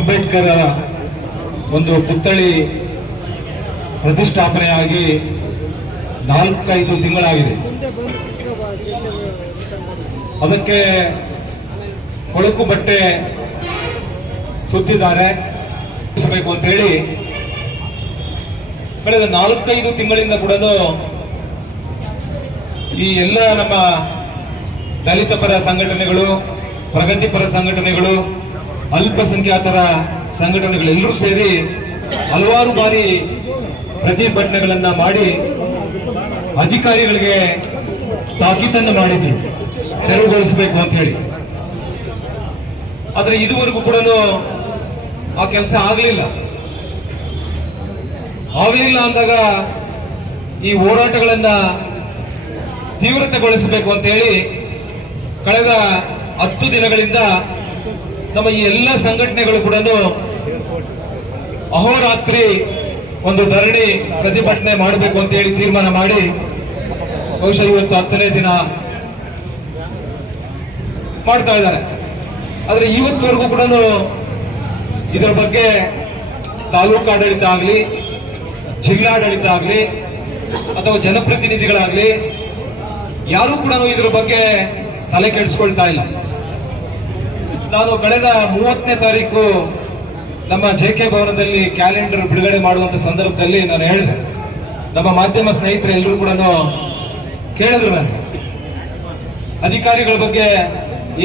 ಅಂಬೇಡ್ಕರ್ ಒಂದು ಪುತ್ಥಳಿ ಪ್ರತಿಷ್ಠಾಪನೆಯಾಗಿ ನಾಲ್ಕೈದು ತಿಂಗಳಾಗಿದೆ. ಅದಕ್ಕೆ ಕೊಳಕು ಬಟ್ಟೆ ಸುತ್ತಿದ್ದಾರೆ. ಬೇಕು ಅಂತ ಹೇಳಿ ಕಳೆದ ನಾಲ್ಕೈದು ತಿಂಗಳಿಂದ ಕೂಡ ಈ ಎಲ್ಲ ನಮ್ಮ ದಲಿತ ಪರ ಸಂಘಟನೆಗಳು ಪ್ರಗತಿಪರ ಸಂಘಟನೆಗಳು ಅಲ್ಪಸಂಖ್ಯಾತರ ಸಂಘಟನೆಗಳೆಲ್ಲರೂ ಸೇರಿ ಹಲವಾರು ಬಾರಿ ಪ್ರತಿಭಟನೆಗಳನ್ನ ಮಾಡಿ ಅಧಿಕಾರಿಗಳಿಗೆ ತಾಕೀತನ್ನು ಮಾಡಿದ್ರು. ತೆರವುಗೊಳಿಸಬೇಕು ಅಂತ ಹೇಳಿ. ಆದ್ರೆ ಇದುವರೆಗೂ ಕೂಡ ಆ ಕೆಲಸ ಆಗಲಿಲ್ಲ. ಆಗಲಿಲ್ಲ ಅಂದಾಗ ಈ ಹೋರಾಟಗಳನ್ನ ತೀವ್ರತೆಗೊಳಿಸಬೇಕು ಅಂತ ಹೇಳಿ ಕಳೆದ ಹತ್ತು ದಿನಗಳಿಂದ ನಮ್ಮ ಈ ಎಲ್ಲ ಸಂಘಟನೆಗಳು ಕೂಡ ಅಹೋರಾತ್ರಿ ಒಂದು ಧರಣಿ ಪ್ರತಿಭಟನೆ ಮಾಡಬೇಕು ಅಂತ ಹೇಳಿ ತೀರ್ಮಾನ ಮಾಡಿ, ಬಹುಶಃ ಇವತ್ತು ಹತ್ತನೇ ದಿನ ಮಾಡ್ತಾ ಇದ್ದಾರೆ. ಆದ್ರೆ ಇವತ್ತವರೆಗೂ ಕೂಡ ಇದರ ಬಗ್ಗೆ ತಾಲೂಕಾಡಳಿತ ಆಗಲಿ, ಜಿಲ್ಲಾಡಳಿತ ಆಗಲಿ, ಅಥವಾ ಜನಪ್ರತಿನಿಧಿಗಳಾಗಲಿ, ಯಾರೂ ಕೂಡ ಇದರ ಬಗ್ಗೆ ತಲೆ ಕೆಡಿಸ್ಕೊಳ್ತಾ ಇಲ್ಲ. ನಾನು ಕಳೆದ ಮೂವತ್ತನೇ ತಾರೀಕು ನಮ್ಮ ಜೆ ಕೆ ಭವನದಲ್ಲಿ ಕ್ಯಾಲೆಂಡರ್ ಬಿಡುಗಡೆ ಮಾಡುವಂತ ಸಂದರ್ಭದಲ್ಲಿ ನಾನು ಹೇಳಿದೆ. ನಮ್ಮ ಮಾಧ್ಯಮ ಸ್ನೇಹಿತರು ಎಲ್ಲರೂ ಕೂಡ ಕೇಳಿದ್ರು ನಾನು. ಅಧಿಕಾರಿಗಳ ಬಗ್ಗೆ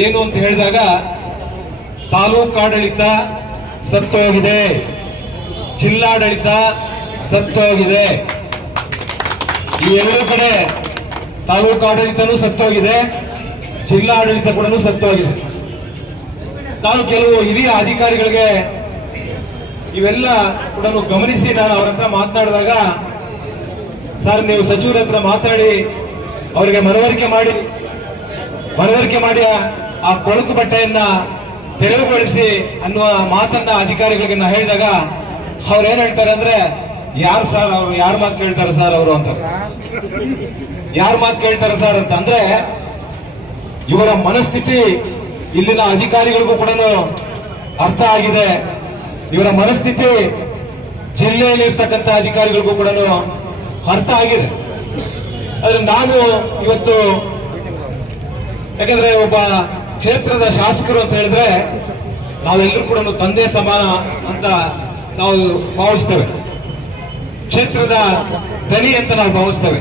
ಏನು ಅಂತ ಹೇಳಿದಾಗ ತಾಲೂಕಾಡಳಿತ ಸತ್ತೋಗಿದೆ. ಜಿಲ್ಲಾಡಳಿತ ಸತ್ತೋಗಿದೆ. ಈ ಎರಡು ಕಡೆ ತಾಲೂಕಾಡಳಿತನೂ ಸತ್ತೋಗಿದೆ, ಜಿಲ್ಲಾಡಳಿತ ಕೂಡ ಸತ್ತೋಗಿದೆ. ನಾನು ಕೆಲವು ಹಿರಿಯ ಅಧಿಕಾರಿಗಳಿಗೆ ಇವೆಲ್ಲ ಕೂಡ ಗಮನಿಸಿ ನಾನು ಅವರ ಹತ್ರ ಮಾತನಾಡಿದಾಗ, ಸರ್, ನೀವು ಸಚಿವರ ಹತ್ರ ಮಾತಾಡಿ, ಅವರಿಗೆ ಮನವರಿಕೆ ಮಾಡಿ ಮನವರಿಕೆ ಮಾಡಿ ಆ- ಕೊಳಕು ಬಟ್ಟೆಯನ್ನ ತೆರವುಗೊಳಿಸಿ ಅನ್ನುವ ಮಾತನ್ನ ಅಧಿಕಾರಿಗಳಿಗೆ ನಾ ಹೇಳಿದಾಗ ಅವ್ರು ಏನ್ ಹೇಳ್ತಾರೆ ಅಂದ್ರೆ, ಯಾರು ಸರ್ ಅವರು, ಯಾರ ಮಾತು ಕೇಳ್ತಾರೆ ಸರ್ ಅವರು ಅಂತ. ಯಾರ ಮಾತು ಕೇಳ್ತಾರೆ ಸರ್ ಅಂತ ಅಂದ್ರೆ, ಇವರ ಮನಸ್ಥಿತಿ ಇಲ್ಲಿನ ಅಧಿಕಾರಿಗಳಿಗೂ ಕೂಡ ಅರ್ಥ ಆಗಿದೆ. ಇವರ ಮನಸ್ಥಿತಿ ಜಿಲ್ಲೆಯಲ್ಲಿ ಇರ್ತಕ್ಕಂಥ ಅಧಿಕಾರಿಗಳಿಗೂ ಕೂಡ ಅರ್ಥ ಆಗಿದೆ. ಆದ್ರೆ ನಾನು ಇವತ್ತು ಯಾಕಂದ್ರೆ ಒಬ್ಬ ಕ್ಷೇತ್ರದ ಶಾಸಕರು ಅಂತ ಹೇಳಿದ್ರೆ ನಾವೆಲ್ಲರೂ ಕೂಡ ತಂದೆ ಸಮಾನ ಅಂತ ನಾವು ಭಾವಿಸ್ತೇವೆ. ಕ್ಷೇತ್ರದ ದನಿ ಅಂತ ನಾವು ಭಾವಿಸ್ತೇವೆ.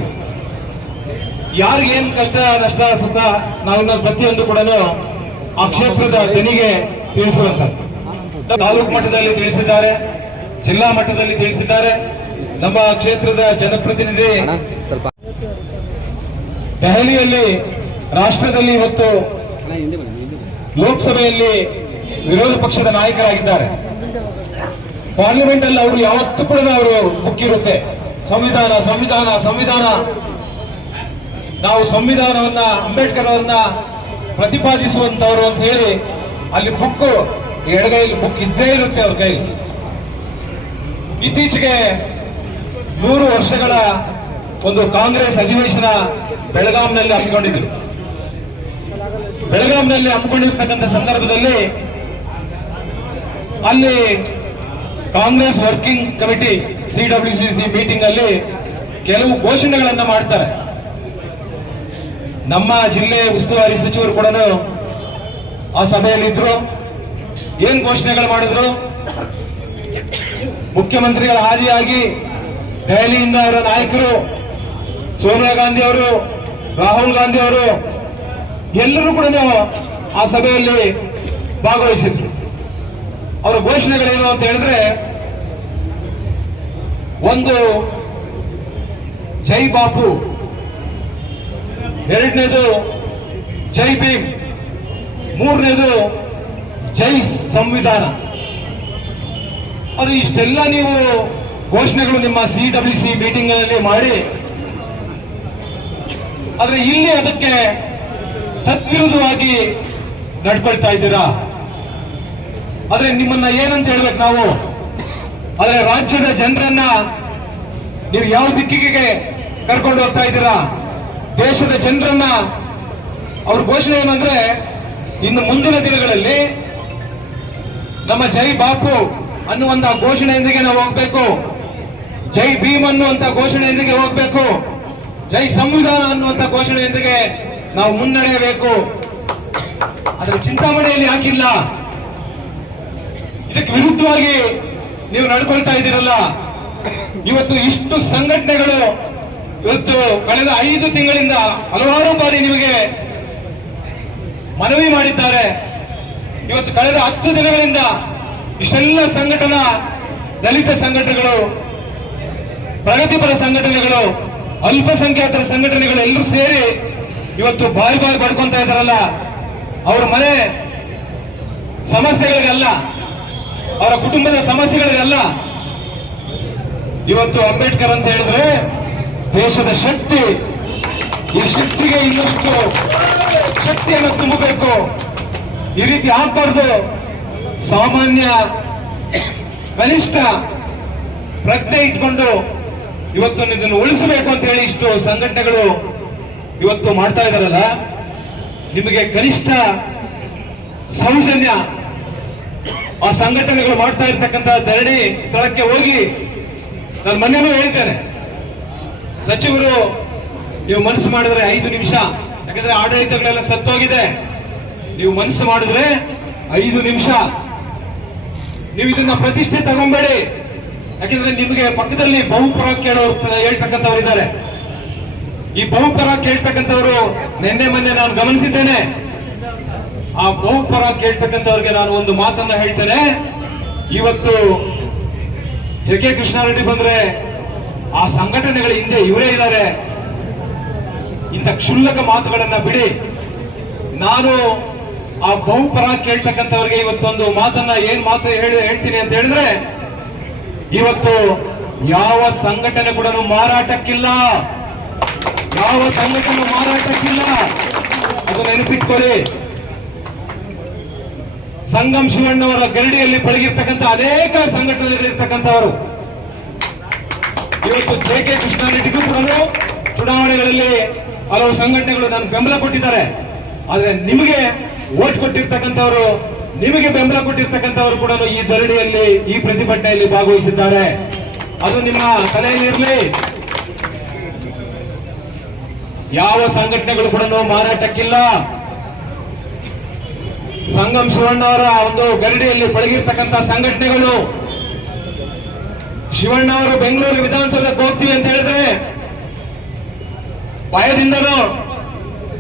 ಯಾರಿಗೆ ಏನ್ ಕಷ್ಟ, ನಷ್ಟ, ಸುಖ ನಾವಿನ್ನ ಪ್ರತಿಯೊಂದು ಕೂಡ ಆ ಕ್ಷೇತ್ರದ ಜನಿಗೆ ತಿಳಿಸುವಂತದ್ದು ತಾಲೂಕು ಮಟ್ಟದಲ್ಲಿ ತಿಳಿಸಿದ್ದಾರೆ ಜಿಲ್ಲಾ ಮಟ್ಟದಲ್ಲಿ ತಿಳಿಸಿದ್ದಾರೆ. ನಮ್ಮ ಕ್ಷೇತ್ರದ ಜನಪ್ರತಿನಿಧಿ ದೆಹಲಿಯಲ್ಲಿ ರಾಷ್ಟ್ರದಲ್ಲಿ ಇವತ್ತು ಲೋಕಸಭೆಯಲ್ಲಿ ವಿರೋಧ ಪಕ್ಷದ ನಾಯಕರಾಗಿದ್ದಾರೆ. ಪಾರ್ಲಿಮೆಂಟ್ ಅಲ್ಲಿ ಅವರು ಯಾವತ್ತೂ ಕೂಡ ಅವರು ಮುಕ್ಕಿರುತ್ತೆ ಸಂವಿಧಾನ ಸಂವಿಧಾನ ಸಂವಿಧಾನ. ನಾವು ಸಂವಿಧಾನವನ್ನ ಅಂಬೇಡ್ಕರ್ ಅವರನ್ನ ಪ್ರತಿಪಾದಿಸುವಂತವರು ಅಂತ ಹೇಳಿ ಅಲ್ಲಿ ಬುಕ್ ಎಡಗೈಲಿ ಬುಕ್ ಇದ್ದೇ ಇರುತ್ತೆ ಅವ್ರ ಕೈಲಿ. ಇತ್ತೀಚೆಗೆ ನೂರು ವರ್ಷಗಳ ಒಂದು ಕಾಂಗ್ರೆಸ್ ಅಧಿವೇಶನ ಬೆಳಗಾಂನಲ್ಲಿ ಹಮ್ಮಿಕೊಂಡಿದ್ರು. ಬೆಳಗಾಂನಲ್ಲಿ ಹಮ್ಮಿಕೊಂಡಿರ್ತಕ್ಕಂಥ ಸಂದರ್ಭದಲ್ಲಿ ಅಲ್ಲಿ Congress working committee C W C C meeting ಅಲ್ಲಿ ಕೆಲವು ಘೋಷಣೆಗಳನ್ನ ಮಾಡ್ತಾರೆ. ನಮ್ಮ ಜಿಲ್ಲೆ ಉಸ್ತುವಾರಿ ಸಚಿವರು ಕೂಡ ಆ ಸಭೆಯಲ್ಲಿ ಇದ್ರು. ಏನ್ ಘೋಷಣೆಗಳು ಮಾಡಿದ್ರು? ಮುಖ್ಯಮಂತ್ರಿಗಳ ಹಾದಿಯಾಗಿ ದೆಹಲಿಯಿಂದ ಅವರ ನಾಯಕರು ಸೋನಿಯಾ ಗಾಂಧಿ ಅವರು, ರಾಹುಲ್ ಗಾಂಧಿ ಅವರು ಎಲ್ಲರೂ ಕೂಡ ಆ ಸಭೆಯಲ್ಲಿ ಭಾಗವಹಿಸಿದ್ರು. ಅವರ ಘೋಷಣೆಗಳೇನು ಅಂತ ಹೇಳಿದ್ರೆ, ಒಂದು ಜೈ ಬಾಪು ಎರಡನೇದು ಜೈ ಭೀಮ್. ಮೂರನೇದು ಜೈ ಸಂವಿಧಾನ. ಅದು ಇಷ್ಟೆಲ್ಲ ನೀವು ಘೋಷಣೆಗಳು ನಿಮ್ಮ ಸಿ ಡಬ್ಲ್ಯೂ ಸಿ ಮೀಟಿಂಗ್ನಲ್ಲಿ ಮಾಡಿ, ಆದರೆ ಇಲ್ಲಿ ಅದಕ್ಕೆ ತದ್ವಿರುದ್ಧವಾಗಿ ನಡ್ಕೊಳ್ತಾ ಇದ್ದೀರಾ? ಆದರೆ ನಿಮ್ಮನ್ನ ಏನಂತ ಹೇಳ್ಬೇಕು ನಾವು? ಆದರೆ ರಾಜ್ಯದ ಜನರನ್ನ ನೀವು ಯಾವ ದಿಕ್ಕಿಗೆ ಕರ್ಕೊಂಡು ಹೋಗ್ತಾ ಇದ್ದೀರಾ? ದೇಶದ ಜನರನ್ನ ಅವ್ರ ಘೋಷಣೆ ಏನಂದ್ರೆ, ಇನ್ನು ಮುಂದಿನ ದಿನಗಳಲ್ಲಿ ನಮ್ಮ ಜೈ ಬಾಪು ಅನ್ನುವಂತಹ ಘೋಷಣೆಯೊಂದಿಗೆ ನಾವು ಹೋಗ್ಬೇಕು. ಜೈ ಭೀಮ್ ಅನ್ನುವಂತ ಘೋಷಣೆಯೊಂದಿಗೆ ಹೋಗ್ಬೇಕು. ಜೈ ಸಂವಿಧಾನ ಅನ್ನುವಂತ ಘೋಷಣೆಯೊಂದಿಗೆ ನಾವು ಮುನ್ನಡೆಯಬೇಕು. ಅದರ ಚಿಂತಾಮಣಿಯಲ್ಲಿ ಹಾಕಿಲ್ಲ ಇದಕ್ಕೆ ವಿರುದ್ಧವಾಗಿ ನೀವು ನಡ್ಕೊಳ್ತಾ ಇದ್ದೀರಲ್ಲ? ಇವತ್ತು ಇಷ್ಟು ಸಂಘಟನೆಗಳು ಇವತ್ತು ಕಳೆದ ಐದು ತಿಂಗಳಿಂದ ಹಲವಾರು ಬಾರಿ ನಿಮಗೆ ಮನವಿ ಮಾಡಿದ್ದಾರೆ. ಇವತ್ತು ಕಳೆದ ಹತ್ತು ದಿನಗಳಿಂದ ಇಷ್ಟೆಲ್ಲ ಸಂಘಟನಾ, ದಲಿತ ಸಂಘಟನೆಗಳು, ಪ್ರಗತಿಪರ ಸಂಘಟನೆಗಳು, ಅಲ್ಪಸಂಖ್ಯಾತರ ಸಂಘಟನೆಗಳು ಎಲ್ಲರೂ ಸೇರಿ ಇವತ್ತು ಬಾಯಿ ಬಾಯಿ ಪಡ್ಕೊಂತ ಇದ್ದಾರಲ್ಲ, ಅವ್ರ ಮನೆ ಸಮಸ್ಯೆಗಳಿಗಲ್ಲ, ಅವರ ಕುಟುಂಬದ ಸಮಸ್ಯೆಗಳಿಗಲ್ಲ. ಇವತ್ತು ಅಂಬೇಡ್ಕರ್ ಅಂತ ಹೇಳಿದ್ರೆ ದೇಶದ ಶಕ್ತಿ. ಈ ಶಕ್ತಿಗೆ ಇನ್ನಷ್ಟು ಶಕ್ತಿಯನ್ನು ತುಂಬಬೇಕು. ಈ ರೀತಿ ಆಗ್ಬಾರ್ದು. ಸಾಮಾನ್ಯ ಕನಿಷ್ಠ ಪ್ರಜ್ಞೆ ಇಟ್ಕೊಂಡು ಇವತ್ತು ಇದನ್ನು ಉಳಿಸಬೇಕು ಅಂತ ಹೇಳಿ ಇಷ್ಟು ಸಂಘಟನೆಗಳು ಇವತ್ತು ಮಾಡ್ತಾ ಇದ್ದಾರಲ್ಲ, ನಿಮಗೆ ಕನಿಷ್ಠ ಸೌಜನ್ಯ ಆ ಸಂಘಟನೆಗಳು ಮಾಡ್ತಾ ಇರ್ತಕ್ಕಂಥ ಧರಣಿ ಸ್ಥಳಕ್ಕೆ ಹೋಗಿ ನಾನು ಮೊನ್ನೆನೂ ಹೇಳಿದ್ದೇನೆ. ಸಚಿವರು, ನೀವು ಮನಸ್ಸು ಮಾಡಿದ್ರೆ ಐದು ನಿಮಿಷ. ಯಾಕಂದ್ರೆ ಆಡಳಿತಗಳೆಲ್ಲ ಸತ್ತೋಗಿದೆ. ನೀವು ಮನಸ್ಸು ಮಾಡಿದ್ರೆ ಐದು ನಿಮಿಷ. ನೀವು ಇದನ್ನ ಪ್ರತಿಷ್ಠೆ ತಗೊಂಬೇಡಿ. ಯಾಕಂದ್ರೆ ನಿಮಗೆ ಪಕ್ಕದಲ್ಲಿ ಬಹುಪರ ಕೇಳೋರು ಹೇಳ್ತಕ್ಕಂಥವ್ರು ಇದ್ದಾರೆ. ಈ ಬಹುಪರ ಕೇಳ್ತಕ್ಕಂಥವ್ರು ನಿನ್ನೆ ಮೊನ್ನೆ ನಾನು ಗಮನಿಸಿದ್ದೇನೆ. ಆ ಬಹುಪರ ಕೇಳ್ತಕ್ಕಂಥವ್ರಿಗೆ ನಾನು ಒಂದು ಮಾತನ್ನ ಹೇಳ್ತೇನೆ. ಇವತ್ತು ಕೆ ಕೃಷ್ಣಾರೆಡ್ಡಿ ಬಂದ್ರೆ ಆ ಸಂಘಟನೆಗಳ ಹಿಂದೆ ಇವರೇ ಇದ್ದಾರೆ. ಇಂಥ ಕ್ಷುಲ್ಲಕ ಮಾತುಗಳನ್ನ ಬಿಡಿ. ನಾನು ಆ ಬಹುಪರ ಕೇಳ್ತಕ್ಕಂಥವ್ರಿಗೆ ಇವತ್ತೊಂದು ಮಾತನ್ನ ಏನ್ ಮಾತು ಹೇಳಿ ಹೇಳ್ತೀನಿ ಅಂತ ಹೇಳಿದ್ರೆ, ಇವತ್ತು ಯಾವ ಸಂಘಟನೆ ಕೂಡ ಮಾರಾಟಕ್ಕಿಲ್ಲ. ಯಾವ ಸಂಘಟನೆ ಮಾರಾಟಕ್ಕಿಲ್ಲ. ಅದು ನೆನಪಿಟ್ಕೊಳ್ಳಿ. ಸಂಗಮ್ ಶಿವಣ್ಣವರ ಗರಡಿಯಲ್ಲಿ ಪಳಗಿರ್ತಕ್ಕಂಥ ಅನೇಕ ಸಂಘಟನೆಗಳಿರ್ತಕ್ಕಂಥವರು. ಇವತ್ತು ಜೆ ಕೆ ಕೃಷ್ಣಾರೆಡ್ಡಿಗೂ ಕೂಡ ಚುನಾವಣೆಗಳಲ್ಲಿ ಹಲವು ಸಂಘಟನೆಗಳು ನಾನು ಬೆಂಬಲ ಕೊಟ್ಟಿದ್ದಾರೆ. ಆದ್ರೆ ನಿಮಗೆ ಓಟ್ ಕೊಟ್ಟಿರ್ತಕ್ಕಂಥವರು, ನಿಮಗೆ ಬೆಂಬಲ ಕೊಟ್ಟಿರ್ತಕ್ಕಂಥವರು ಕೂಡ ಈ ಧರಣಿಯಲ್ಲಿ ಈ ಪ್ರತಿಭಟನೆಯಲ್ಲಿ ಭಾಗವಹಿಸಿದ್ದಾರೆ. ಅದು ನಿಮ್ಮ ತಲೆಯಲ್ಲಿರಲಿ ಯಾವ ಸಂಘಟನೆಗಳು ಕೂಡ ಮಾರಾಟಕ್ಕಿಲ್ಲ. ಸಂಗಮ್ ಶಿವಣ್ಣ ಅವರ ಒಂದು ಗರಡಿಯಲ್ಲಿ ಪಳಗಿರ್ತಕ್ಕಂಥ ಸಂಘಟನೆಗಳು ಶಿವಣ್ಣ ಅವರು ಬೆಂಗಳೂರು ವಿಧಾನಸೌಧಕ್ಕೆ ಹೋಗ್ತೀವಿ ಅಂತ ಹೇಳಿದ್ರೆ ಭಯದಿಂದನೋ,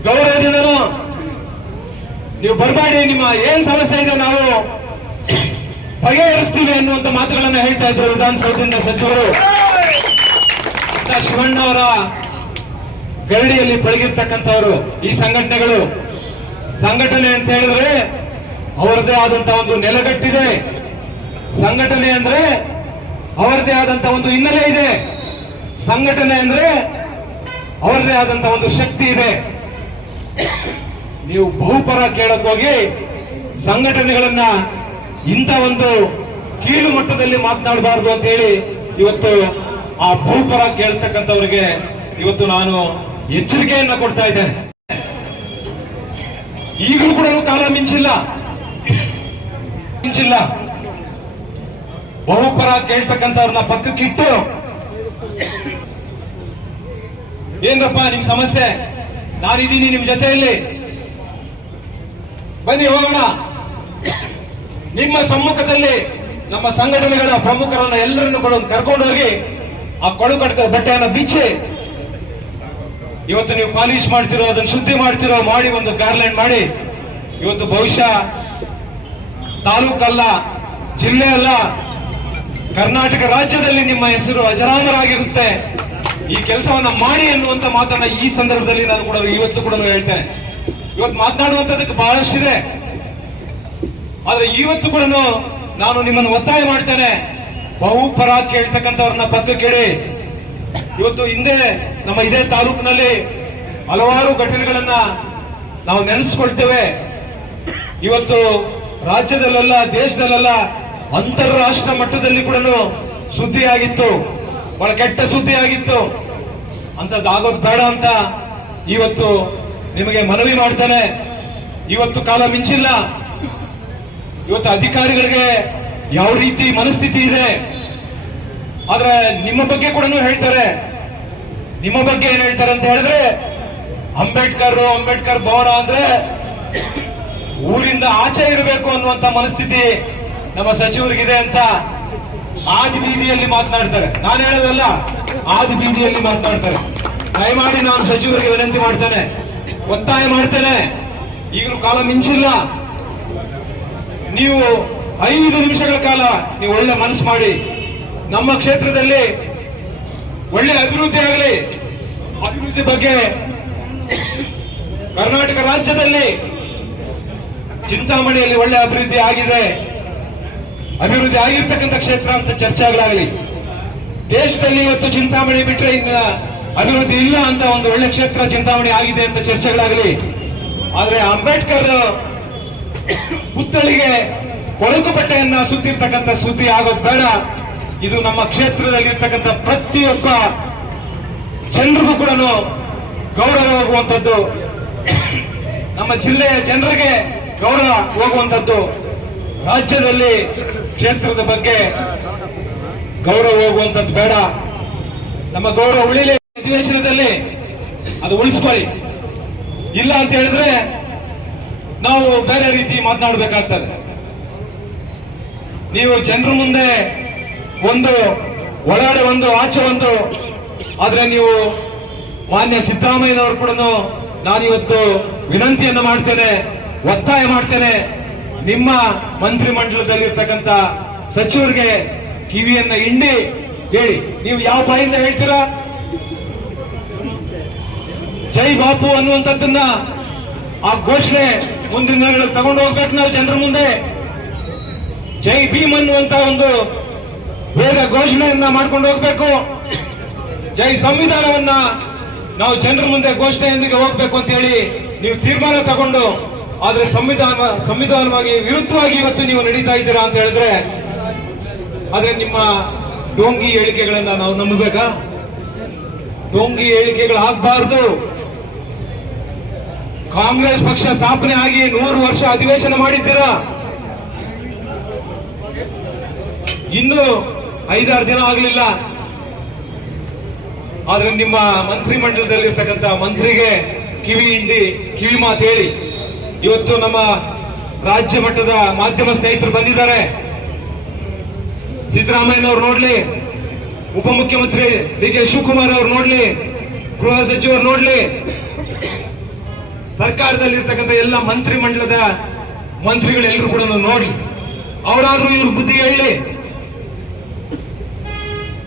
ಗೌರವದಿಂದನೋ ನೀವು ಬರಬೇಡಿ, ನಿಮ್ಮ ಏನ್ ಸಮಸ್ಯೆ ಇದೆ ನಾವು ಬಗೆಹರಿಸ್ತೀವಿ ಅನ್ನುವಂತ ಮಾತುಗಳನ್ನು ಹೇಳ್ತಾ ಇದ್ರು ವಿಧಾನಸೌಧದಿಂದ ಸಚಿವರು. ಶಿವಣ್ಣ ಅವರ ಗರಡಿಯಲ್ಲಿ ಪಳಗಿರ್ತಕ್ಕಂಥವರು, ಈ ಸಂಘಟನೆಗಳು. ಸಂಘಟನೆ ಅಂತ ಹೇಳಿದ್ರೆ ಅವರದೇ ಆದಂತಹ ಒಂದು ನೆಲಗಟ್ಟಿದೆ. ಸಂಘಟನೆ ಅಂದ್ರೆ ಅವರದೇ ಆದಂತ ಒಂದು ಹಿನ್ನೆಲೆ ಇದೆ. ಸಂಘಟನೆ ಅಂದ್ರೆ ಅವರದೇ ಆದಂತ ಒಂದು ಶಕ್ತಿ ಇದೆ. ನೀವು ಬಹುಪರ ಕೇಳಕ್ ಹೋಗಿ ಸಂಘಟನೆಗಳನ್ನ ಇಂಥ ಒಂದು ಕೀಳು ಮಟ್ಟದಲ್ಲಿ ಮಾತನಾಡಬಾರದು ಅಂತ ಹೇಳಿ ಇವತ್ತು ಆ ಬಹುಪರ ಕೇಳ್ತಕ್ಕಂಥವ್ರಿಗೆ ಇವತ್ತು ನಾನು ಎಚ್ಚರಿಕೆಯನ್ನ ಕೊಡ್ತಾ ಇದ್ದೇನೆ. ಈಗಲೂ ಕೂಡ ಕಾಲ ಮಿಂಚಿಲ್ಲ. ಮಿಂಚಿಲ್ಲ. ಬಹುಪರ ಕೇಳ್ತಕ್ಕಂಥವ್ರನ್ನ ಪಕ್ಕಕ್ಕಿಟ್ಟು ಏನ್ರಪ್ಪ ನಿಮ್ ಸಮಸ್ಯೆ? ನಾನಿದ್ದೀನಿ ನಿಮ್ ಜೊತೆಯಲ್ಲಿ. ಬನ್ನಿ, ಹೋಗೋಣ. ನಿಮ್ಮ ಸಮ್ಮುಖದಲ್ಲಿ ನಮ್ಮ ಸಂಘಟನೆಗಳ ಪ್ರಮುಖರನ್ನ ಎಲ್ಲರನ್ನು ಕೂಡ ಕರ್ಕೊಂಡು ಹೋಗಿ ಆ ಕೊಳು ಕಟ್ಕ ಬಟ್ಟೆಯನ್ನ ಬಿಚ್ಚಿ ಇವತ್ತು ನೀವು ಪಾಲಿಶ್ ಮಾಡ್ತಿರೋ, ಅದನ್ನ ಶುದ್ಧಿ ಮಾಡ್ತಿರೋ ಮಾಡಿ ಒಂದು ಗಾರ್ಲೆಂಡ್ ಮಾಡಿ. ಇವತ್ತು ಬಹುಶಃ ತಾಲೂಕಲ್ಲ, ಜಿಲ್ಲೆ ಅಲ್ಲ ಕರ್ನಾಟಕ ರಾಜ್ಯದಲ್ಲಿ ನಿಮ್ಮ ಹೆಸರು ಅಜರಾಮರಾಗಿರುತ್ತೆ. ಈ ಕೆಲಸವನ್ನ ಮಾಡಿ ಅನ್ನುವಂತ ಮಾತನ್ನ ಈ ಸಂದರ್ಭದಲ್ಲಿ ನಾನು ಕೂಡ ಇವತ್ತು ಕೂಡ ಹೇಳ್ತೇನೆ. ಇವತ್ತು ಮಾತನಾಡುವಂತದಕ್ಕೆ ಬಹಳಷ್ಟಿದೆ. ಆದ್ರೆ ಇವತ್ತು ಕೂಡ ನಾನು ನಿಮ್ಮನ್ನು ಒತ್ತಾಯ ಮಾಡ್ತೇನೆ. ಬಹುಪರ ಕೇಳ್ತಕ್ಕಂಥವ್ರನ್ನ ಕೇಳಿ ಇವತ್ತು ಹಿಂದೆ ನಮ್ಮ ಇದೇ ತಾಲೂಕಿನಲ್ಲಿ ಹಲವಾರು ಘಟನೆಗಳನ್ನ ನಾವು ನೆನೆಸ್ಕೊಳ್ತೇವೆ. ಇವತ್ತು ರಾಜ್ಯದಲ್ಲೆಲ್ಲ, ದೇಶದಲ್ಲೆಲ್ಲ ಅಂತಾರಾಷ್ಟ್ರ ಮಟ್ಟದಲ್ಲಿ ಕೂಡ ಸುದ್ದಿ ಆಗಿತ್ತು ಬಹಳ ಕೆಟ್ಟ ಸುದ್ದಿ ಆಗಿತ್ತು ಅಂತದ್ದಾಗೋದು ಬೇಡ ಅಂತ ಇವತ್ತು ನಿಮಗೆ ಮನವಿ ಮಾಡ್ತಾನೆ. ಇವತ್ತು ಕಾಲ ಮಿಂಚಿಲ್ಲ. ಇವತ್ತು ಅಧಿಕಾರಿಗಳಿಗೆ ಯಾವ ರೀತಿ ಮನಸ್ಥಿತಿ ಇದೆ? ಆದ್ರೆ ನಿಮ್ಮ ಬಗ್ಗೆ ಕೂಡ ಹೇಳ್ತಾರೆ. ನಿಮ್ಮ ಬಗ್ಗೆ ಏನ್ ಹೇಳ್ತಾರೆ ಅಂತ ಹೇಳಿದ್ರೆ, ಅಂಬೇಡ್ಕರ್ ಅಂಬೇಡ್ಕರ್ ಭವನ ಅಂದ್ರೆ ಊರಿಂದ ಆಚೆ ಇರಬೇಕು ಅನ್ನುವಂತ ಮನಸ್ಥಿತಿ ನಮ್ಮ ಸಚಿವರಿಗಿದೆ ಅಂತ ಆದಿ ಬೀದಿಯಲ್ಲಿ ಮಾತನಾಡ್ತಾರೆ. ನಾನು ಹೇಳೋದಲ್ಲ, ಆದಿ ಬೀದಿಯಲ್ಲಿ ಮಾತನಾಡ್ತಾರೆ. ದಯಮಾಡಿ ನಾನು ಸಚಿವರಿಗೆ ವಿನಂತಿ ಮಾಡ್ತೇನೆ. ಒತ್ತಾಯ ಮಾಡ್ತೇನೆ. ಈಗಲೂ ಕಾಲ ಮಿಂಚಿಲ್ಲ. ನೀವು ಐದು ನಿಮಿಷಗಳ ಕಾಲ ನೀವು ಒಳ್ಳೆ ಮನಸ್ಸು ಮಾಡಿ. ನಮ್ಮ ಕ್ಷೇತ್ರದಲ್ಲಿ ಒಳ್ಳೆ ಅಭಿವೃದ್ಧಿ ಆಗಲಿ. ಅಭಿವೃದ್ಧಿ ಬಗ್ಗೆ ಕರ್ನಾಟಕ ರಾಜ್ಯದಲ್ಲಿ ಚಿಂತಾಮಣಿಯಲ್ಲಿ ಒಳ್ಳೆ ಅಭಿವೃದ್ಧಿ ಆಗಿದೆ. ಅಭಿವೃದ್ಧಿ ಆಗಿರ್ತಕ್ಕಂಥ ಕ್ಷೇತ್ರ ಅಂತ ಚರ್ಚೆಗಳಾಗಲಿ. ದೇಶದಲ್ಲಿ ಇವತ್ತು ಚಿಂತಾಮಣಿ ಬಿಟ್ಟರೆ ಇನ್ನ ಅಭಿವೃದ್ಧಿ ಇಲ್ಲ ಅಂತ ಒಂದು ಒಳ್ಳೆ ಕ್ಷೇತ್ರ ಚಿಂತಾಮಣಿ ಆಗಿದೆ ಅಂತ ಚರ್ಚೆಗಳಾಗಲಿ. ಆದರೆ ಅಂಬೇಡ್ಕರ್ ಪುತ್ಥಳಿಗೆ ಕೊಳಕು ಬಟ್ಟೆಯನ್ನ ಸುತ್ತಿರ್ತಕ್ಕಂಥ ಸುದ್ದಿ ಆಗೋದು ಬೇಡ. ಇದು ನಮ್ಮ ಕ್ಷೇತ್ರದಲ್ಲಿ ಇರ್ತಕ್ಕಂಥ ಪ್ರತಿಯೊಬ್ಬ ಜನರಿಗೂ ಕೂಡ ಗೌರವ ಹೋಗುವಂಥದ್ದು. ನಮ್ಮ ಜಿಲ್ಲೆಯ ಜನರಿಗೆ ಗೌರವ ಹೋಗುವಂಥದ್ದು. ರಾಜ್ಯದಲ್ಲಿ ಕ್ಷೇತ್ರದ ಬಗ್ಗೆ ಗೌರವ ಹೋಗುವಂಥದ್ದು ಬೇಡ. ನಮ್ಮ ಗೌರವ ಉಳಿಲಿ ಅಧಿವೇಶನದಲ್ಲಿ ಅದು ಉಳಿಸ್ಕೊಳ್ಳಿ. ಇಲ್ಲ ಅಂತ ಹೇಳಿದ್ರೆ ನಾವು ಬೇರೆ ರೀತಿ ಮಾತನಾಡಬೇಕಾಗ್ತದೆ. ನೀವು ಜನರ ಮುಂದೆ ಒಂದು ಒಳಗಡೆ ಒಂದು, ಆಚೆ ಒಂದು, ಆದ್ರೆ ನೀವು ಮಾನ್ಯ ಸಿದ್ದರಾಮಯ್ಯನವರು ಕೂಡ ನಾನಿವತ್ತು ವಿನಂತಿಯನ್ನು ಮಾಡ್ತೇನೆ, ಒತ್ತಾಯ ಮಾಡ್ತೇನೆ. ನಿಮ್ಮ ಮಂತ್ರಿ ಮಂಡಲದಲ್ಲಿರ್ತಕ್ಕಂಥ ಸಚಿವರಿಗೆ ಕಿವಿಯನ್ನ ಹಿಂಡಿ ಹೇಳಿ. ನೀವು ಯಾವ ಬಾಯಿಂದ ಹೇಳ್ತೀರಾ? ಜೈ ಬಾಪು ಅನ್ನುವಂಥದ್ದನ್ನ ಆ ಘೋಷಣೆ ಮುಂದಿನ ದಿನಗಳಲ್ಲಿ ತಗೊಂಡು ಹೋಗ್ಬೇಕು ನಾವು ಜನರ ಮುಂದೆ. ಜೈ ಭೀಮ್ ಅನ್ನುವಂತ ಒಂದು ವೇದ ಘೋಷಣೆಯನ್ನ ಮಾಡ್ಕೊಂಡು ಹೋಗ್ಬೇಕು. ಜೈ ಸಂವಿಧಾನವನ್ನ ನಾವು ಜನರ ಮುಂದೆ ಘೋಷಣೆಯೊಂದಿಗೆ ಹೋಗ್ಬೇಕು ಅಂತ ಹೇಳಿ ನೀವು ತೀರ್ಮಾನ ತಗೊಂಡು ಆದ್ರೆ ಸಂವಿಧಾನ, ಸಂವಿಧಾನವಾಗಿ ವಿರುದ್ಧವಾಗಿ ಇವತ್ತು ನೀವು ನಡೀತಾ ಇದ್ದೀರಾ ಅಂತ ಹೇಳಿದ್ರೆ, ಆದ್ರೆ ನಿಮ್ಮ ಡೋಂಗಿ ಹೇಳಿಕೆಗಳನ್ನ ನಾವು ನಂಬಬೇಕಾ? ಡೋಂಗಿ ಹೇಳಿಕೆಗಳಾಗಬಾರ್ದು. ಕಾಂಗ್ರೆಸ್ ಪಕ್ಷ ಸ್ಥಾಪನೆ ಆಗಿ ನೂರು ವರ್ಷ ಅಧಿವೇಶನ ಮಾಡಿದ್ದೀರಾ? ಇನ್ನು ಐದಾರು ದಿನ ಆಗಲಿಲ್ಲ. ಆದ್ರೆ ನಿಮ್ಮ ಮಂತ್ರಿಮಂಡಲದಲ್ಲಿರ್ತಕ್ಕಂಥ ಮಂತ್ರಿಗೆ ಕಿವಿ ಹಿಂಡಿ ಕಿವಿ ಮಾತು ಹೇಳಿ. ಇವತ್ತು ನಮ್ಮ ರಾಜ್ಯ ಮಟ್ಟದ ಮಾಧ್ಯಮ ಸ್ನೇಹಿತರು ಬಂದಿದ್ದಾರೆ. ಸಿದ್ದರಾಮಯ್ಯನವ್ರು ನೋಡ್ಲಿ, ಉಪಮುಖ್ಯಮಂತ್ರಿ ಡಿ ಕೆ ಶಿವಕುಮಾರ್ ಅವ್ರು ನೋಡ್ಲಿ, ಗೃಹ ಸಚಿವರು ನೋಡ್ಲಿ. ಸರ್ಕಾರದಲ್ಲಿರ್ತಕ್ಕಂಥ ಎಲ್ಲ ಮಂತ್ರಿ ಮಂಡಲದ ಮಂತ್ರಿಗಳೆಲ್ಲರೂ ಕೂಡ ನೋಡ್ಲಿ. ಅವರಾದ್ರೂ ಇವ್ರ ಬುದ್ಧಿ ಹೇಳಿ.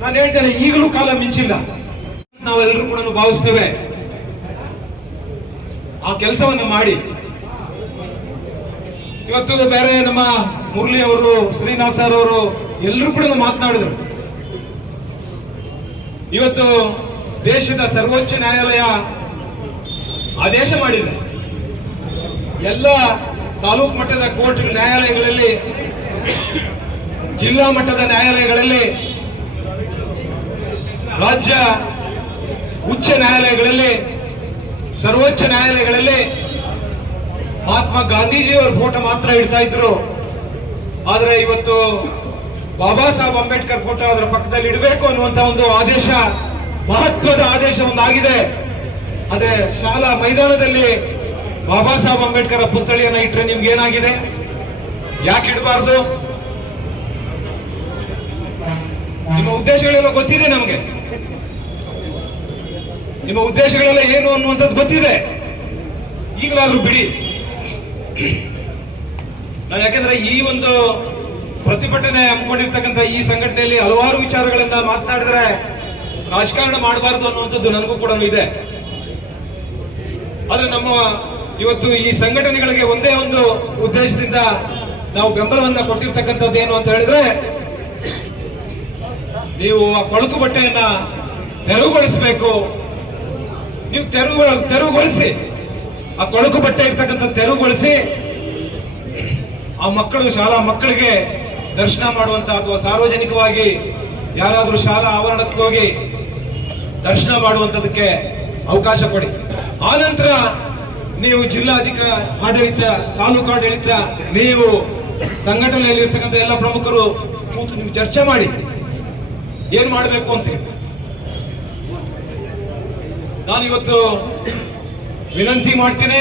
ನಾನು ಹೇಳ್ತೇನೆ, ಈಗಲೂ ಕಾಲ ಮಿಂಚಿಲ್ಲ. ನಾವೆಲ್ಲರೂ ಕೂಡ ಭಾವಿಸ್ತೇವೆ. ಆ ಕೆಲಸವನ್ನು ಮಾಡಿ. ಇವತ್ತು ಬೇರೆ ನಮ್ಮ ಮುರಳಿ ಅವರು ಶ್ರೀನಾಥ್ ಸರ್ ಅವರು ಎಲ್ಲರೂ ಕೂಡ ಮಾತನಾಡಿದರು. ಇವತ್ತು ದೇಶದ ಸರ್ವೋಚ್ಚ ನ್ಯಾಯಾಲಯ ಆದೇಶ ಮಾಡಿದೆ. ಎಲ್ಲ ತಾಲೂಕು ಮಟ್ಟದ ಕೋರ್ಟ್ ನ್ಯಾಯಾಲಯಗಳಲ್ಲಿ, ಜಿಲ್ಲಾ ಮಟ್ಟದ ನ್ಯಾಯಾಲಯಗಳಲ್ಲಿ, ರಾಜ್ಯ ಉಚ್ಚ ನ್ಯಾಯಾಲಯಗಳಲ್ಲಿ, ಸರ್ವೋಚ್ಚ ನ್ಯಾಯಾಲಯಗಳಲ್ಲಿ ಮಹಾತ್ಮ ಗಾಂಧೀಜಿಯವರ ಫೋಟೋ ಮಾತ್ರ ಇಡ್ತಾ ಇದ್ರು. ಆದ್ರೆ ಇವತ್ತು ಬಾಬಾ ಸಾಹೇಬ್ ಅಂಬೇಡ್ಕರ್ ಫೋಟೋ ಅದರ ಪಕ್ಕದಲ್ಲಿ ಇಡಬೇಕು ಅನ್ನುವಂತ ಒಂದು ಆದೇಶ, ಮಹತ್ವದ ಆದೇಶ ಒಂದಾಗಿದೆ. ಆದರೆ ಶಾಲಾ ಮೈದಾನದಲ್ಲಿ ಬಾಬಾ ಸಾಹೇಬ್ ಅಂಬೇಡ್ಕರ್ ಪುತ್ಥಳಿಯನ್ನ ಇಟ್ಟರೆ ನಿಮ್ಗೆ ಏನಾಗಿದೆ? ಯಾಕೆ ಇಡಬಾರ್ದು? ನಿಮ್ಮ ಉದ್ದೇಶಗಳೆಲ್ಲ ಗೊತ್ತಿದೆ ನಮಗೆ. ನಿಮ್ಮ ಉದ್ದೇಶಗಳೆಲ್ಲ ಏನು ಅನ್ನುವಂಥದ್ದು ಗೊತ್ತಿದೆ. ಈಗಲಾದ್ರೂ ಬಿಡಿ. ನಾನು ಯಾಕೆಂದ್ರೆ ಈ ಒಂದು ಪ್ರತಿಭಟನೆ ಹಮ್ಮಿಕೊಂಡಿರ್ತಕ್ಕಂಥ ಈ ಸಂಘಟನೆಯಲ್ಲಿ ಹಲವಾರು ವಿಚಾರಗಳನ್ನ ಮಾತನಾಡಿದ್ರೆ ರಾಜಕಾರಣ ಮಾಡಬಾರದು ಅನ್ನುವಂಥದ್ದು ನನಗೂ ಕೂಡ ಇದೆ. ಆದ್ರೆ ನಮ್ಮ ಇವತ್ತು ಈ ಸಂಘಟನೆಗಳಿಗೆ ಒಂದೇ ಒಂದು ಉದ್ದೇಶದಿಂದ ನಾವು ಬೆಂಬಲವನ್ನ ಕೊಟ್ಟಿರ್ತಕ್ಕಂಥದ್ದು ಏನು ಅಂತ ಹೇಳಿದ್ರೆ, ನೀವು ಆ ಕೊಳಕು ಬಟ್ಟೆಯನ್ನ ತೆರವುಗೊಳಿಸಬೇಕು. ನೀವು ತೆರವು ತೆರವುಗೊಳಿಸಿ. ಆ ಕೊಳಕು ಬಟ್ಟೆ ಇರ್ತಕ್ಕಂಥ ತೆರವುಗೊಳಿಸಿ ಆ ಮಕ್ಕಳು, ಶಾಲಾ ಮಕ್ಕಳಿಗೆ ದರ್ಶನ ಮಾಡುವಂತ ಅಥವಾ ಸಾರ್ವಜನಿಕವಾಗಿ ಯಾರಾದರೂ ಶಾಲಾ ಆವರಣಕ್ಕೆ ಹೋಗಿ ದರ್ಶನ ಮಾಡುವಂತದಕ್ಕೆ ಅವಕಾಶ ಕೊಡಿ ಆನಂತರ ನೀವು ಜಿಲ್ಲಾಧಿಕ ಆಡಳಿತ, ತಾಲೂಕು ಆಡಳಿತ, ನೀವು ಸಂಘಟನೆಯಲ್ಲಿ ಇರ್ತಕ್ಕಂಥ ಎಲ್ಲ ಪ್ರಮುಖರು ಕೂತು ನೀವು ಚರ್ಚೆ ಮಾಡಿ ಏನ್ ಮಾಡಬೇಕು ಅಂತ. ನಾನು ಇವತ್ತು ವಿನಂತಿ ಮಾಡ್ತೇನೆ,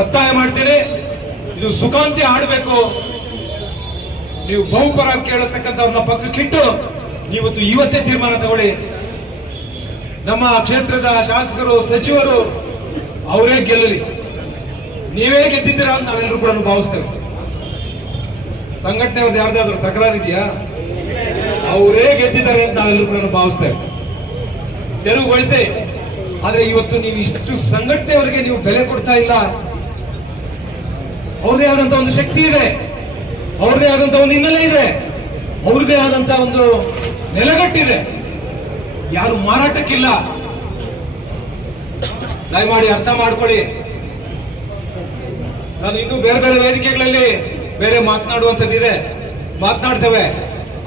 ಒತ್ತಾಯ ಮಾಡ್ತೇನೆ, ಇದು ಸುಖಾಂತಿ ಆಡಬೇಕು ನೀವು ಬಹುಪರ ಕೇಳತಕ್ಕಂಥವ್ರನ್ನ ಪಕ್ಕಕ್ಕಿಟ್ಟು ನೀವತ್ತು ಇವತ್ತೇ ತೀರ್ಮಾನ ತಗೊಳ್ಳಿ. ನಮ್ಮ ಕ್ಷೇತ್ರದ ಶಾಸಕರು, ಸಚಿವರು, ಅವರೇ ಗೆಲ್ಲಲಿ. ನೀವೇ ಗೆದ್ದಿದ್ದೀರಾ ಅಂತ ನಾವೆಲ್ಲರೂ ಕೂಡ ಭಾವಿಸ್ತೇವೆ. ಸಂಘಟನೆ ಅವ್ರದ್ದು ಯಾರ್ದಾದ್ರು ತಕರಾರು ಇದೆಯಾ ಅವರೇ ಗೆದ್ದಿದ್ದಾರೆ ಅಂತ ನಾವೆಲ್ಲರೂ ಕೂಡ ಭಾವಿಸ್ತೇವೆ. ತೆರವುಗೊಳಿಸಿ. ಆದ್ರೆ ಇವತ್ತು ನೀವು ಇಷ್ಟು ಸಂಘಟನೆಯವರಿಗೆ ನೀವು ಬೆಲೆ ಕೊಡ್ತಾ ಇಲ್ಲ. ಅವ್ರದೇ ಆದಂತ ಒಂದು ಶಕ್ತಿ ಇದೆ. ಅವ್ರದೇ ಆದಂತ ಒಂದು ಹಿನ್ನೆಲೆ ಇದೆ. ಅವ್ರದೇ ಆದಂತ ಒಂದು ನೆಲೆಗಟ್ಟಿದೆ. ಯಾರು ಮಾರಾಟಕ್ಕಿಲ್ಲ. ದಯಮಾಡಿ ಅರ್ಥ ಮಾಡ್ಕೊಳ್ಳಿ. ನಾನು ಇನ್ನೂ ಬೇರೆ ಬೇರೆ ವೇದಿಕೆಗಳಲ್ಲಿ ಬೇರೆ ಮಾತನಾಡುವಂಥದ್ದಿದೆ. ಮಾತನಾಡ್ತೇವೆ.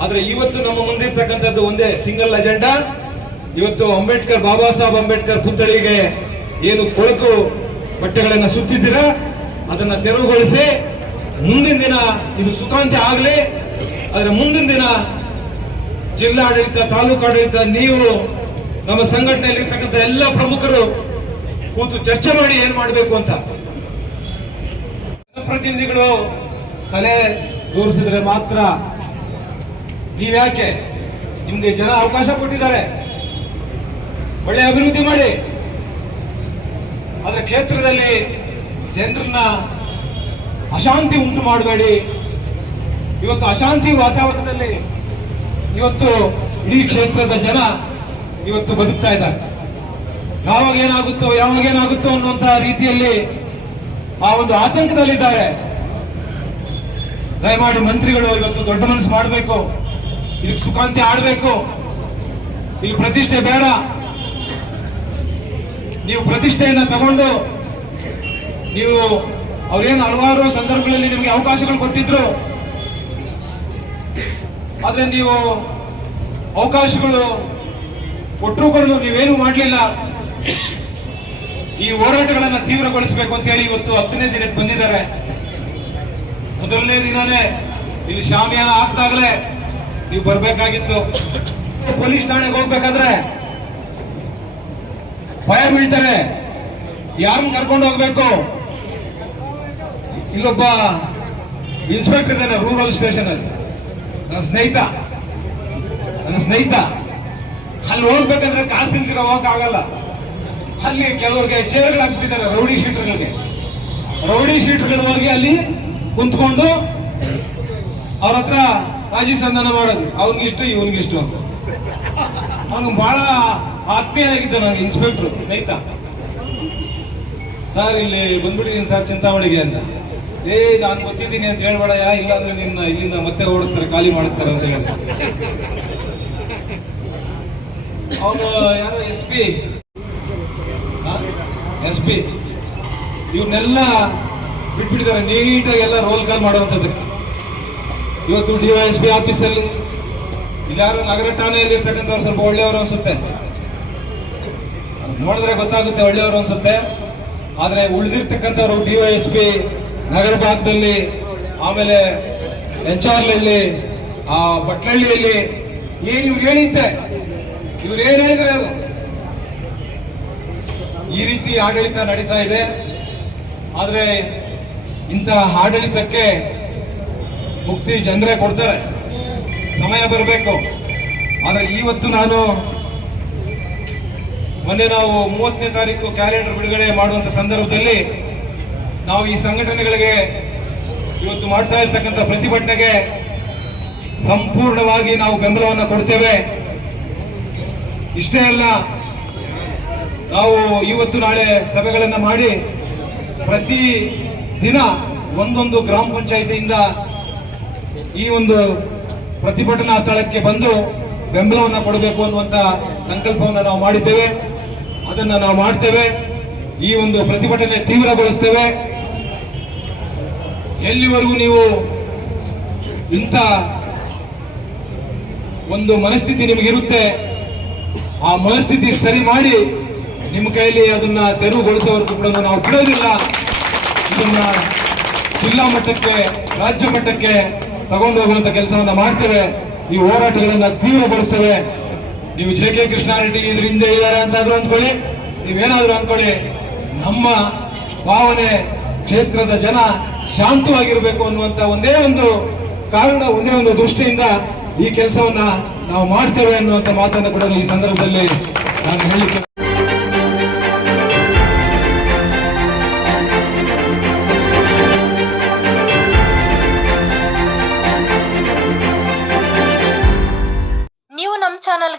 ಆದ್ರೆ ಇವತ್ತು ನಮ್ಮ ಮುಂದಿರ್ತಕ್ಕಂಥದ್ದು ಒಂದೇ ಸಿಂಗಲ್ ಅಜೆಂಡಾ ಇವತ್ತು ಅಂಬೇಡ್ಕರ್ ಬಾಬಾ ಸಾಹೇಬ್ ಅಂಬೇಡ್ಕರ್ ಪುತ್ಥಳಿಗೆ ಏನು ಕೊಳಕು ಬಟ್ಟೆಗಳನ್ನ ಸುತ್ತಿದ್ದೀರಾ? ಅದನ್ನ ತೆರವುಗೊಳಿಸಿ, ಮುಂದಿನ ದಿನ ಇದು ಸುಖಾಂತ್ಯ ಆಗಲಿ. ಆದ್ರೆ ಮುಂದಿನ ದಿನ ಜಿಲ್ಲಾಡಳಿತ, ತಾಲೂಕು ಆಡಳಿತ, ನೀವು ನಮ್ಮ ಸಂಘಟನೆಯಲ್ಲಿ ಇರ್ತಕ್ಕಂಥ ಎಲ್ಲ ಪ್ರಮುಖರು ಕೂತು ಚರ್ಚೆ ಮಾಡಿ ಏನ್ ಮಾಡಬೇಕು ಅಂತ. ಪ್ರತಿನಿಧಿಗಳು ತಲೆ ತೋರಿಸಿದ್ರೆ ಮಾತ್ರ ನೀವ್ಯಾಕೆ ನಿಮ್ಗೆ ಜನ ಅವಕಾಶ ಕೊಟ್ಟಿದ್ದಾರೆ? ಒಳ್ಳೆ ಅಭಿವೃದ್ಧಿ ಮಾಡಿ. ಅದರ ಕ್ಷೇತ್ರದಲ್ಲಿ ಜನರನ್ನ ಅಶಾಂತಿ ಉಂಟು ಮಾಡಬೇಡಿ. ಇವತ್ತು ಅಶಾಂತಿ ವಾತಾವರಣದಲ್ಲಿ ಇವತ್ತು ಇಡೀ ಕ್ಷೇತ್ರದ ಜನ ಇವತ್ತು ಬದುಕ್ತಾ ಇದ್ದಾರೆ. ಯಾವಾಗ ಏನಾಗುತ್ತೋ ಯಾವಾಗ ಏನಾಗುತ್ತೋ ಅನ್ನುವಂತಹ ರೀತಿಯಲ್ಲಿ ಆ ಒಂದು ಆತಂಕದಲ್ಲಿದ್ದಾರೆ. ದಯಮಾಡಿ ಮಂತ್ರಿಗಳು ಇವತ್ತು ದೊಡ್ಡ ಮನಸ್ಸು ಮಾಡಬೇಕು. ಇದಕ್ಕೆ ಸುಖಾಂತಿ ಆಡಬೇಕು. ಇಲ್ಲಿ ಪ್ರತಿಷ್ಠೆ ಬೇಡ. ನೀವು ಪ್ರತಿಷ್ಠೆಯನ್ನು ತಗೊಂಡು ನೀವು ಅವರೇನು ಹಲವಾರು ಸಂದರ್ಭಗಳಲ್ಲಿ ನಿಮಗೆ ಅವಕಾಶಗಳು ಕೊಟ್ಟಿದ್ರು. ಆದರೆ ನೀವು ಅವಕಾಶಗಳು ಕೊಟ್ಟರು ಕೂಡ ನೀವೇನು ಮಾಡಲಿಲ್ಲ. ಈ ಹೋರಾಟಗಳನ್ನು ತೀವ್ರಗೊಳಿಸಬೇಕು ಅಂತ ಹೇಳಿ ಇವತ್ತು ಹತ್ತನೇ ದಿನಕ್ಕೆ ಬಂದಿದ್ದಾರೆ. ಮೊದಲನೇ ದಿನನೇ ಇಲ್ಲಿ ಶಾಮಿಯಾನ ಹಾಕ್ದಾಗಲೇ ನೀವು ಬರಬೇಕಾಗಿತ್ತು. ಪೊಲೀಸ್ ಠಾಣೆಗೆ ಹೋಗ್ಬೇಕಾದ್ರೆ ಭಯ ಬೀಳ್ತಾರೆ. ಯಾರು ಕರ್ಕೊಂಡು ಹೋಗ್ಬೇಕು? ಇಲ್ಲೊಬ್ಬ ಇನ್ಸ್ಪೆಕ್ಟರ್ ಇದ್ದಾನೆ ರೂರಲ್ ಸ್ಟೇಷನ್ ಅಲ್ಲಿ. ನನ್ನ ಸ್ನೇಹಿತ. ನನ್ನ ಸ್ನೇಹಿತ. ಅಲ್ಲಿ ಹೋಗ್ಬೇಕಂದ್ರೆ ಕಾಸು ಇಲ್ದಿರ ಹೋಗಕ್ಕಾಗಲ್ಲ ಅಲ್ಲಿ ಕೆಲವ್ರಿಗೆ ಚೇರ್ಗಳು ಹಾಕ್ಬಿಟ್ಟಿದ್ದಾರೆ, ರೌಡಿ ಶೀಟರ್ಗಳಿಗೆ. ರೌಡಿ ಶೀಟರ್ಗಳು ಹೋಗಿ ಅಲ್ಲಿ ಕುಂತ್ಕೊಂಡು ಅವ್ರ ಹತ್ರ ರಾಜಿ ಸಂಧಾನ ಮಾಡೋದು. ಅವ್ನಿಗಿಷ್ಟು, ಇವನಿಗಿಷ್ಟು ಅಂತ. ಅವನು ಬಹಳ ಆತ್ಮೀಯನಾಗಿದ್ದ ನನಗೆ ಇನ್ಸ್ಪೆಕ್ಟರ್ ರೈತ ಸರ್ ಇಲ್ಲಿ ಬಂದ್ಬಿಟ್ಟಿದ್ದೀನಿ ಸರ್ ಚಿಂತಾಮಣಿಗೆ ಅಂತ. ಏ, ನಾನು ಗೊತ್ತಿದ್ದೀನಿ ಅಂತ ಹೇಳ್ಬೇಡಯ್ಯ, ಇಲ್ಲಾಂದ್ರೆ ನಿನ್ನ ಇಲ್ಲಿಂದ ಮತ್ತೆ ಓಡಿಸ್ತಾರೆ, ಖಾಲಿ ಮಾಡಿಸ್ತಾರೆ ಅಂತ ಹೇಳಿ. ಅವನು ಯಾರೋ ಎಸ್ ಪಿ. S P. ಇವನ್ನೆಲ್ಲ ಬಿಟ್ಬಿಟ್ಟಿದ್ದಾರೆ, ನೀಟಾಗಿ ಎಲ್ಲ ರೋಲ್ ಕಾಲ್ ಮಾಡುವಂಥದ್ದು. ಇವತ್ತು ಡಿ ವೈ ಎಸ್ ಪಿ ಆಫೀಸಲ್ಲಿ ಇಲ್ಲಾರು ನಗರ ಠಾಣೆಯಲ್ಲಿ ಇರ್ತಕ್ಕಂಥವ್ರು ಸ್ವಲ್ಪ ಒಳ್ಳೆಯವರು ಅನ್ಸುತ್ತೆ. ನೋಡಿದ್ರೆ ಗೊತ್ತಾಗುತ್ತೆ ಒಳ್ಳೆಯವರು ಅನ್ಸುತ್ತೆ. ಆದರೆ ಉಳಿದಿರ್ತಕ್ಕಂಥವ್ರು ಡಿ ವೈ ಎಸ್ ಪಿ ನಗರ ಭಾಗದಲ್ಲಿ, ಆಮೇಲೆ ಎಚ್ ಆರ್ಲಲ್ಲಿ ಆ ಬಟ್ಲಹಳ್ಳಿಯಲ್ಲಿ ಏನು ಇವ್ರು ಹೇಳಿದ್ದೆ? ಇವ್ರು ಏನು ಹೇಳಿದ್ರೆ ಅದು? ಈ ರೀತಿ ಆಡಳಿತ ನಡೀತಾ ಇದೆ. ಆದರೆ ಇಂತಹ ಆಡಳಿತಕ್ಕೆ ಮುಕ್ತಿ ಜನರೇ ಕೊಡ್ತಾರೆ. ಸಮಯ ಬರಬೇಕು. ಆದರೆ ಇವತ್ತು ನಾನು ಮೊನ್ನೆ ನಾವು ಮೂವತ್ತನೇ ತಾರೀಕು ಕ್ಯಾಲೆಂಡರ್ ಬಿಡುಗಡೆ ಮಾಡುವಂಥ ಸಂದರ್ಭದಲ್ಲಿ ನಾವು ಈ ಸಂಘಟನೆಗಳಿಗೆ ಇವತ್ತು ಮಾಡ್ತಾ ಇರ್ತಕ್ಕಂಥ ಪ್ರತಿಭಟನೆಗೆ ಸಂಪೂರ್ಣವಾಗಿ ನಾವು ಬೆಂಬಲವನ್ನು ಕೊಡ್ತೇವೆ. ಇಷ್ಟೇ ಅಲ್ಲ, ನಾವು ಇವತ್ತು ನಾಳೆ ಸಭೆಗಳನ್ನು ಮಾಡಿ ಪ್ರತಿ ದಿನ ಒಂದೊಂದು ಗ್ರಾಮ ಪಂಚಾಯಿತಿಯಿಂದ ಈ ಒಂದು ಪ್ರತಿಭಟನಾ ಸ್ಥಳಕ್ಕೆ ಬಂದು ಬೆಂಬಲವನ್ನು ಕೊಡಬೇಕು ಅನ್ನುವಂತ ಸಂಕಲ್ಪವನ್ನು ನಾವು ಮಾಡಿದ್ದೇವೆ. ಅದನ್ನ ನಾವು ಮಾಡ್ತೇವೆ. ಈ ಒಂದು ಪ್ರತಿಭಟನೆ ತೀವ್ರಗೊಳಿಸ್ತೇವೆ. ಎಲ್ಲಿವರೆಗೂ ನೀವು ಇಂಥ ಒಂದು ಮನಸ್ಥಿತಿ ನಿಮಗಿರುತ್ತೆ, ಆ ಮನಸ್ಥಿತಿ ಸರಿ ಮಾಡಿ ನಿಮ್ಮ ಕೈಯಲ್ಲಿ ಅದನ್ನ ತೆರವುಗೊಳಿಸೋವರೆಗೂ ಕೂಡ ನಾವು ಬಿಡೋದಿಲ್ಲ. ಇದನ್ನ ಜಿಲ್ಲಾ ಮಟ್ಟಕ್ಕೆ, ರಾಜ್ಯ ಮಟ್ಟಕ್ಕೆ ತಗೊಂಡು ಹೋಗುವಂತ ಕೆಲಸವನ್ನ ಮಾಡ್ತೇವೆ. ಈ ಹೋರಾಟಗಳನ್ನ ತೀವ್ರಗೊಳಿಸ್ತೇವೆ. ನೀವು ಜೆ ಕೆ ಕೃಷ್ಣಾರೆಡ್ಡಿ ಇದ್ರ ಹಿಂದೆ ಇದ್ದಾರೆ ಅಂತಾದ್ರೂ ಅಂದ್ಕೊಳ್ಳಿ. ನೀವೇನಾದ್ರೂ ಅಂದ್ಕೊಳ್ಳಿ. ನಮ್ಮ ಭಾವನೆ ಕ್ಷೇತ್ರದ ಜನ ಶಾಂತವಾಗಿರಬೇಕು ಅನ್ನುವಂತ ಒಂದೇ ಒಂದು ಕಾರಣ, ಒಂದೇ ಒಂದು ದೃಷ್ಟಿಯಿಂದ ಈ ಕೆಲಸವನ್ನ ನಾವು ಮಾಡ್ತೇವೆ ಅನ್ನುವಂತ ಮಾತನ್ನು ಕೂಡ ಈ ಸಂದರ್ಭದಲ್ಲಿ ನಾನು ಹೇಳಲಿಕ್ಕೆ